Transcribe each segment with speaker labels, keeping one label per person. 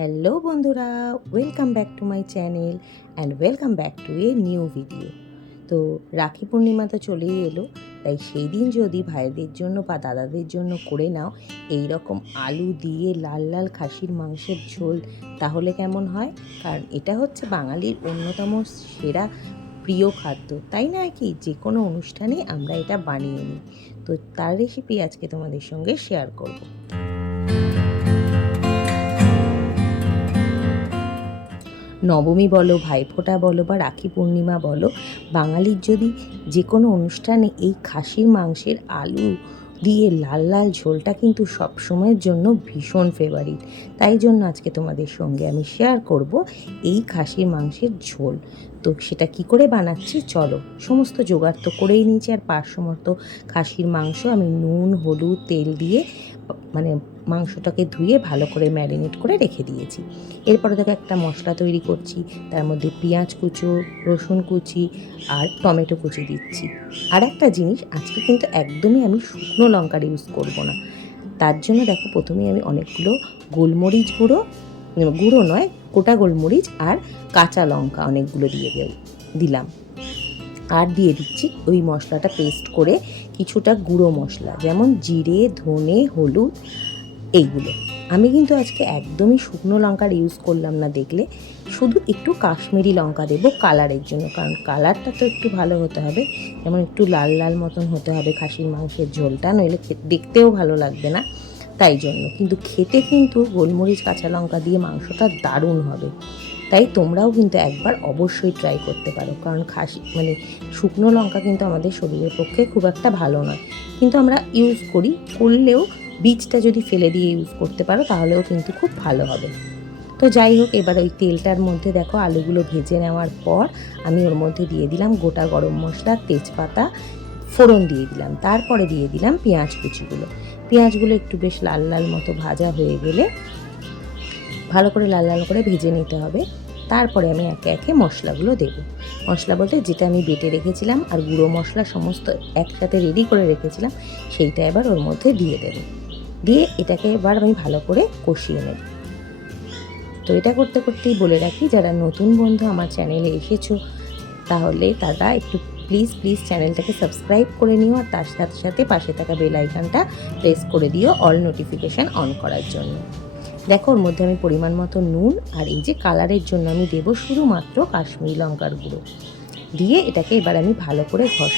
Speaker 1: Hello বন্ধুরা, welcome back to my channel and welcome back to a new video. তো রাখি পূর্ণিমা তো চলেই এলো, তাই সেই দিন যদি ভাইদের জন্য বা দাদাদের জন্য করে নাও, এই রকম আলু দিয়ে লাল লাল খাসির মাংসের ঝোল, তাহলে কেমন হয়? কারণ এটা হচ্ছে বাঙালির অন্যতম সেরা প্রিয় খাদ্য, তাই না কি? যে কোনো অনুষ্ঠানে আমরা এটা বানিয়ে নিই। তো তার রেসিপি আজকে তোমাদের সঙ্গে শেয়ার করব। নবমী বলো, ভাইফোঁটা বলো বা রাখি পূর্ণিমা বলো, বাঙালির যদি যে কোনো অনুষ্ঠানে এই খাসির, মাংসের আলু দিয়ে লাল লাল ঝোলটা কিন্তু সবসময়ের জন্য ভীষণ ফেভারিট তাই জন্য আজকে তোমাদের সঙ্গে আমি শেয়ার করব এই খাসির, মাংসের ঝোল। তো সেটা কি করে বানাচ্ছি? চলো, সমস্ত জোগাড় তো করেই নিয়েছি। আর পাঁচশো খাসির মাংস আমি নুন, হলুদ, তেল দিয়ে মানে মাংসটাকে ধুয়ে ভালো করে ম্যারিনেট করে রেখে দিয়েছি। এরপরে দেখো একটা মশলা তৈরি করছি। তার মধ্যে পেঁয়াজ কুচো, রসুন কুচি আর টমেটো কুচি দিচ্ছি। আর একটা জিনিস, আজকে কিন্তু একদমই আমি শুকনো লঙ্কার ইউজ করব না। তার জন্য দেখো প্রথমে আমি অনেকগুলো গোলমরিচ গুঁড়ো গুঁড়ো নয়, গোটা গোলমরিচ আর কাঁচা লঙ্কা অনেকগুলো দিয়ে দিলাম। আর দিয়ে দিচ্ছি ওই মশলাটা পেস্ট করে কিছুটা গুঁড়ো মশলা, যেমন জিরে, ধনে, হলুদ, এইগুলো। আমি কিন্তু আজকে একদমই শুকনো লঙ্কার ইউজ করলাম না দেখলে, শুধু একটু কাশ্মীরি লঙ্কা দেবো কালারের জন্য, কারণ কালারটা তো একটু ভালো হতে হবে, যেমন একটু লাল লাল মতন হতে হবে খাসির মাংসের ঝোলটা, নইলে দেখতেও ভালো লাগবে না। তাই জন্য। কিন্তু খেতে কিন্তু গোলমরিচ, কাঁচা লঙ্কা দিয়ে মাংসটা দারুণ হবে। তাই তোমরাও কিন্তু একবার অবশ্যই ট্রাই করতে পারো। কারণ খাসি মানে শুকনো লঙ্কা কিন্তু আমাদের শরীরের পক্ষে খুব একটা ভালো নয়। কিন্তু আমরা ইউজ করি, করলেও বীজটা যদি ফেলে দিয়ে ইউজ করতে পারো, তাহলেও কিন্তু খুব ভালো হবে। তো যাই হোক, এবার ওই তেলটার মধ্যে দেখো আলুগুলো ভেজে নেওয়ার পর আমি ওর মধ্যে দিয়ে দিলাম গোটা গরম মশলা, তেজপাতা, ফোড়ন দিয়ে দিলাম। তারপরে দিয়ে দিলাম পেঁয়াজ কুচিগুলো। পেঁয়াজগুলো একটু বেশ লাল লাল মতো ভাজা হয়ে গেলে ভালো করে লাল লাল করে ভেজে নিতে হবে। তারপরে আমি একে একে মশলাগুলো দেব। মশলা বলতে যেটা আমি বেটে রেখেছিলাম আর গুঁড়ো মশলা সমস্ত একসাথে রেডি করে রেখেছিলাম, সেইটা এবার ওর মধ্যে দিয়ে দেবো। দিয়ে এটাকে এবার আমি ভালো করে কষিয়ে নেব। তো এটা করতে করতেই বলে রাখি, যারা নতুন বন্ধু আমার চ্যানেলে এসেছ, তাহলে তারা একটু প্লিজ প্লিজ চ্যানেলটাকে সাবস্ক্রাইব করে নিও আর তার সাথে সাথে পাশে থাকা বেল আইকনটা প্রেস করে দিও অল নোটিফিকেশান অন করার জন্য। দেখো, ওর মধ্যে আমি পরিমাণ মতো নুন আর এই যে কালারের জন্য আমি দেবো শুধুমাত্র কাশ্মীরি লঙ্কার গুঁড়ো। দিয়ে এটাকে এবার আমি ভালো করে ঘষ,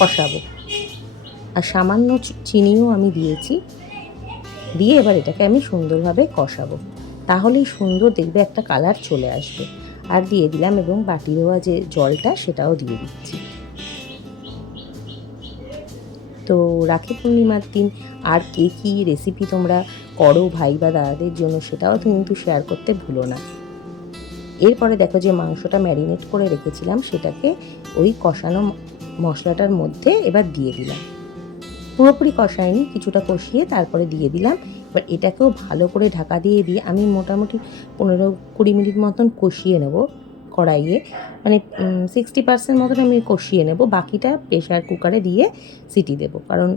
Speaker 1: কষাবো। আর সামান্য চিনিও আমি দিয়েছি। দিয়ে এবার এটাকে আমি সুন্দরভাবে কষাবো। তাহলেই সুন্দর দেখবে একটা কালার চলে আসবে। আর দিয়ে দিলাম এবং বাটি দেওয়া যে জলটা সেটাও দিয়ে দিচ্ছি। তো রাখি পূর্ণিমার দিন আর কে কী রেসিপি তোমরা করো ভাই বা দাদাদের জন্য সেটাও তুমি কিন্তু শেয়ার করতে ভুলো না। এরপরে দেখো যে মাংসটা ম্যারিনেট করে রেখেছিলাম, সেটাকে ওই কষানো মশলাটার মধ্যে এবার দিয়ে দিলাম। পুরোপুরি কষায়নি, কিছুটা কষিয়ে তারপরে দিয়ে দিলাম। এবার এটাকেও ভালো করে ঢাকা দিয়ে দিয়ে আমি মোটামুটি পনেরো কুড়ি মিনিট মতন কষিয়ে নেব। কড়াইয়ে মানে সিক্সটি পার্সেন্ট মতন আমি কষিয়ে নেব। বাকিটা প্রেশার কুকারে দিয়ে সিটি দেবো। কারণ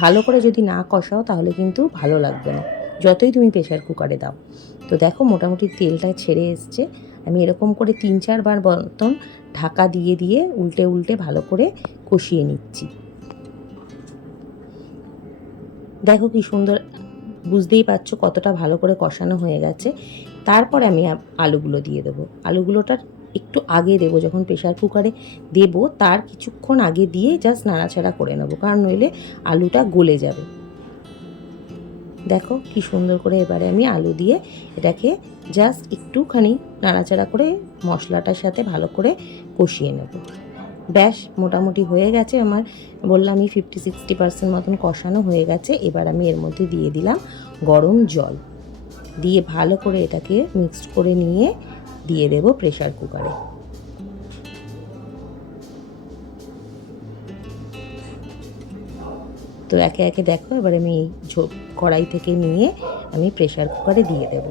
Speaker 1: ভালো করে যদি না কষাও তাহলে কিন্তু ভালো লাগবে না। যতই তুমি প্রেশার কুকারে দাও। তো দেখো মোটামুটি তেলটা ছেড়ে এসছে। আমি এরকম করে তিন চারবার মতন ঢাকা দিয়ে দিয়ে উল্টে উল্টে ভালো করে কষিয়ে নিচ্ছি। দেখো কি সুন্দর, বুঝতেই পারছ কতটা ভালো করে কষানো হয়ে গেছে। তারপরে আমি আলুগুলো দিয়ে দেবো। আলুগুলোটার একটু আগে দেবো, যখন প্রেশার কুকারে দেব, তার কিছুক্ষণ আগে দিয়ে জাস্ট নাড়াচাড়া করে নেব, কারণ নইলে আলুটা গলে যাবে। দেখো কি সুন্দর করে এবারে আমি আলু দিয়ে এটাকে জাস্ট একটুখানি নাড়াচাড়া করে মশলাটার সাথে ভালো করে কষিয়ে নেব। ব্যাস, মোটামুটি হয়ে গেছে আমার, বললামই ফিফটি সিক্সটি পার্সেন্ট মতন কষানো হয়ে গেছে, এবার আমি এর মধ্যে দিয়ে দিলাম গরম জল। দিয়ে ভালো করে এটাকে মিক্সড করে নিয়ে দিয়ে দেব প্রেশার কুকারে তো একে একে দেখো, এবার আমি এই কড়াই থেকে নিয়ে আমি প্রেশার কুকারে দিয়ে দেব।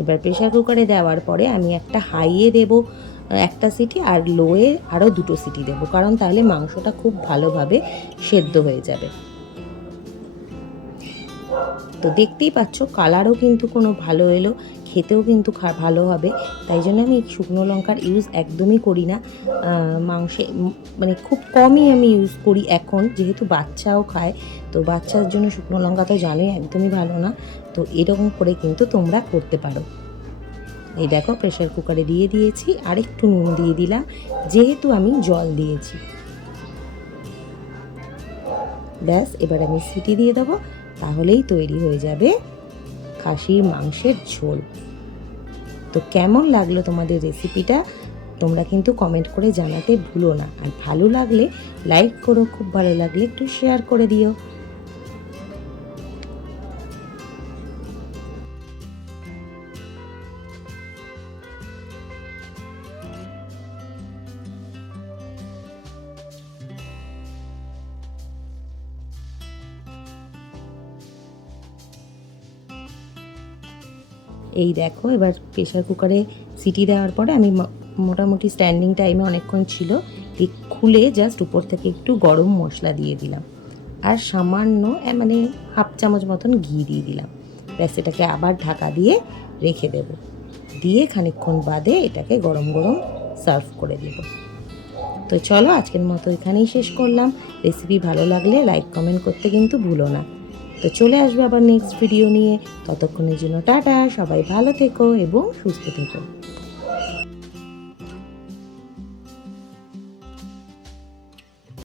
Speaker 1: এবার প্রেশার কুকারে দেওয়ার পরে আমি একটা হাইয়ে দেব, একটা সিটি, আর লোয়ে আরও দুটো সিটি দেবো, কারণ তাহলে মাংসটা খুব ভালোভাবে সেদ্ধ হয়ে যাবে। তো দেখতেই পাচ্ছ কালারও কিন্তু কোনো ভালো এলো, খেতেও কিন্তু ভালো হবে। তাই জন্য আমি শুকনো লঙ্কার ইউজ একদমই করি না। মাংসে মানে খুব কমই আমি ইউজ করি এখন, যেহেতু বাচ্চাও খায়। তো বাচ্চার জন্য শুকনো লঙ্কা তো জানোই একদমই ভালো না। তো এরকম করে কিন্তু তোমরা করতে পারো। এই দেখো প্রেশার কুকারে দিয়ে দিয়েছি আর একটু নুন দিয়ে দিলাম, যেহেতু আমি জল দিয়েছি। ব্যাস, এবার আমি সিটি দিয়ে দেবো। তাহলেই তৈরি হয়ে যাবে খাসির মাংসের ঝোল। তো কেমন লাগল তোমাদের রেসিপিটা তোমরা কিন্তু কমেন্ট করে জানাতে ভুলো না। আর ভালো লাগলে লাইক করো, খুব ভালো লাগলে একটু শেয়ার করে দিও। এই দেখো, এবার প্রেশার কুকারে সিটি দেওয়ার পরে আমি মোটামুটি স্ট্যান্ডিং টাইমে অনেকক্ষণ ছিল। এই খুলে জাস্ট উপর থেকে একটু গরম মশলা দিয়ে দিলাম। আর সামান্য মানে হাফ চামচ মতন ঘি দিয়ে দিলাম। ব্যাস, এটাকে আবার ঢাকা দিয়ে রেখে দেব। দিয়ে খানিকক্ষণ বাদে এটাকে গরম গরম সার্ভ করে দেব। তো চলো, আজকের মতো এখানেই শেষ করলাম। রেসিপি ভালো লাগলে লাইক কমেন্ট করতে কিন্তু ভুলো না। তো চলে আসবে আবার নেক্সট ভিডিও নিয়ে। ততক্ষণের জন্য টাটা, সবাই ভালো থেকো এবং সুস্থ থেকো।